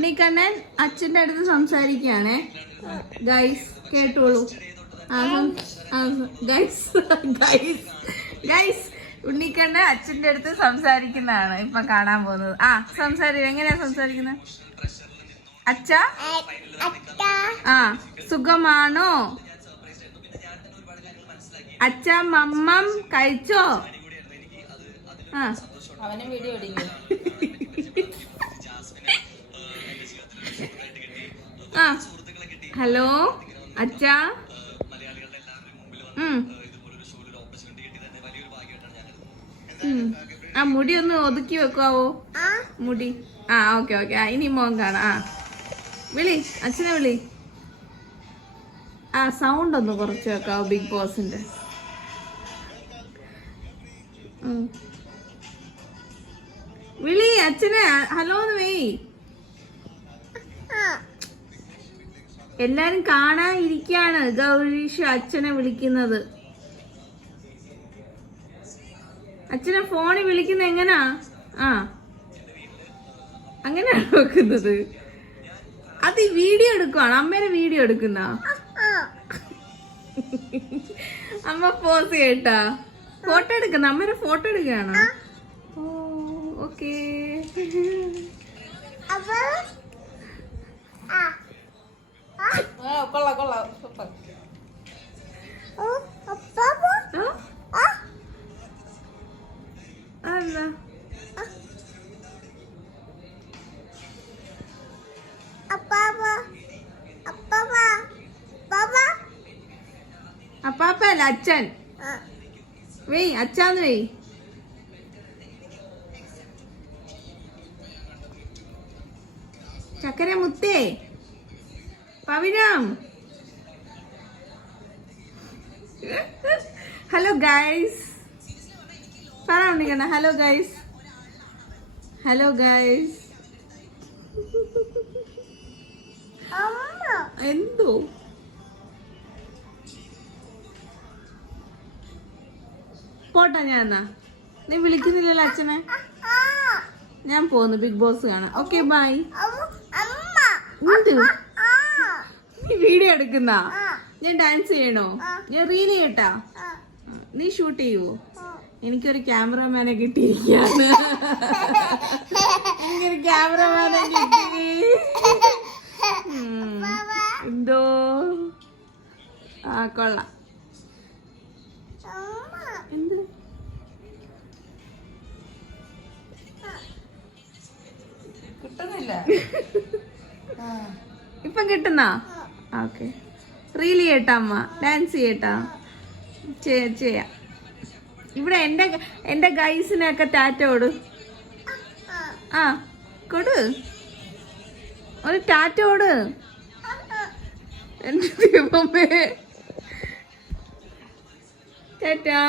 ഉണ്ണിക്കണ്ണൻ അച്ഛൻ്റെ അടുത്ത് സംസാരിക്കുകയാണേ. ഗൈസ് കേട്ടോളൂ. ഗൈസ് ഉണ്ണിക്കണ്ണൻ അച്ഛൻ്റെ അടുത്ത് സംസാരിക്കുന്നതാണ് ഇപ്പൊ കാണാൻ പോകുന്നത്. എങ്ങനെയാ സംസാരിക്കുന്നത്? അച്ഛ സുഖമാണോ? അച്ഛ മമ്മം കഴിച്ചോ? ഹലോ അച്ഛ. മുടി ഒന്ന് ഒതുക്കി വെക്കാവോ? മുടി ഓക്കെ ഓക്കെ. ഇനി മോൻ കാണാം. വിളി അച്ഛനെ വിളി. സൗണ്ട് ഒന്ന് കുറച്ച് വെക്കാവോ ബിഗ് ബോസിന്റെ? വിളി അച്ഛനെ. ഹലോന്ന് വെയ്. എല്ലാരും കാണാതിരിക്കാണ് ഗൗരീഷ് അച്ഛനെ വിളിക്കുന്നത്. അച്ഛനെ ഫോണിൽ വിളിക്കുന്ന എങ്ങനാ? അങ്ങനെയാണ് വെക്കുന്നത്. അത് വീഡിയോ എടുക്കുവാണ്. അമ്മേടെ വീഡിയോ എടുക്കുന്ന അമ്മ പോസ് കേട്ടാ. ഫോട്ടോ എടുക്കുന്ന അമ്മേടെ ഫോട്ടോ എടുക്കുകയാണോ? ഓക്കേ. അപ്പാപ്പല്ല അച്ഛൻ. വെയ് അച്ഛാന്ന് വെയ്. ചക്കര മുത്തേ പവിഴം. ഹലോ ഗൈസ് പറ ഉണ്ണിക്കണ്ണ. Hello guys. Hello guys. എന്തോ പോട്ടെ ഞാൻ എന്നാ. നീ വിളിക്കുന്നില്ലല്ലോ അച്ഛനെ. ഞാൻ പോന്നു ബിഗ് ബോസ് കാണാം. Okay bye. നീ വീഡിയോ എടുക്കുന്ന? ഞാൻ ഡാൻസ് ചെയ്യണോ? ഞാൻ റീൽ ചെയ്യട്ടാ? നീ ഷൂട്ട് ചെയ്യുവോ? എനിക്കൊരു ക്യാമറമാനെ കിട്ടിയിരിക്കുകയാണ്. എനിക്കൊരു ക്യാമറമാനെ കിട്ടി. എന്തോ കൊള്ളാം. എന്ത് കിട്ടുന്നില്ല ഇപ്പം കിട്ടുന്ന? ഓക്കെ. റീൽ ചെയ്യട്ടാ അമ്മ? ഡാൻസ് ചെയ്യട്ടാ? ചെയ്യാം. ഇവിടെ എന്റെ ഗൈസിനൊക്കെ ടാറ്റ കൊടു. കൊടു ഒരു ടാറ്റ കൊടു. എന്റെ ദൈവമേ. ടാറ്റാ.